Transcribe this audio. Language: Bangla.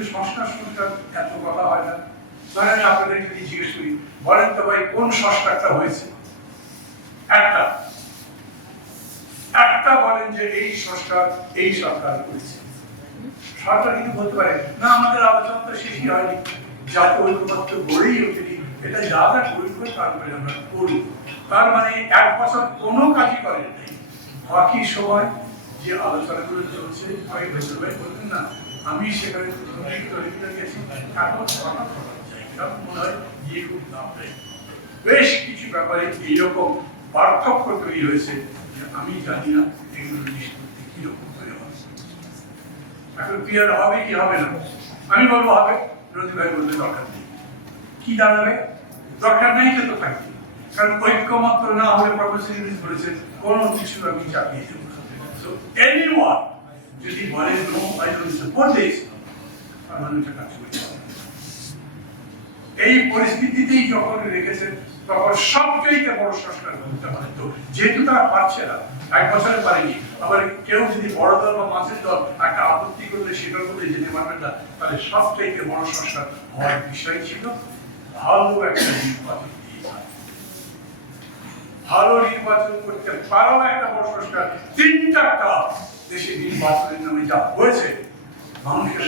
যে সংস্কার সংস্কার এত কথা হয় না। ধরেন আমি আপনাদের যদি জিজ্ঞেস করি, বলেন তো ভাই কোন সংস্কারটা হয়েছে? একটা একটা বলেন যে এই সংস্কার এই সরকার করেছে। সরকার কিন্তু বলতে পারে না আমাদের আলোচনা তো শেষই হয়নি, জাতীয় ঐক্যমত্য গড়েই ওঠেনি, এটা যা যা করবো তারপরে আমরা করব। তার মানে 1 বছর কোনো কাজই করেন নাই। বাকি সময় যে আলোচনাগুলো চলছে ভাই ভাই বলবেন না আমি সেখানে গেছি, এখন মনে হয় গিয়ে খুব দাম দেয়। বেশ কিছু ব্যাপারে এইরকম পার্থক্য তৈরি হয়েছে যে আমি জানি না এগুলো নিষ্পত্তি কিরকম করে হবে। এখন ক্লিয়ার হবে কি হবে না? আমি বলবো হবে, রোজি ভাই বলতে দরকার নেই। কি দাঁড়াবে? দরকার নেই তো থাকবে, কারণ ঐক্যমত্য না হলে প্রফেসর ইউনুস বলেছেন কোনো কিছু আমি চাপিয়ে দেব না। সো এনিওয়ান যদি বলে no I don't support this, পার্লামেন্টে কাজ করতে হবে। এই পরিস্থিতিতেই যখন রেখেছেন তখন সবচেয়ে বড় সংস্কার করতে হবে। তো যেহেতু তারা পারছে না, 1 বছরে পারেনি, আবার কেউ যদি বড় দল বা মাঝের দল একটা আপত্তি করলে সেটার মধ্যে যেতে পারবেন না, তাহলে সবচেয়ে বড় সংস্কার হওয়ার বিষয় ছিল ভালো একটা নির্বাচন দিয়ে ভালো নির্বাচন করতে পারো একটা বড় সংস্কার। 3টা দেশে নির্বাচনের নামে যা হয়েছে মানুষের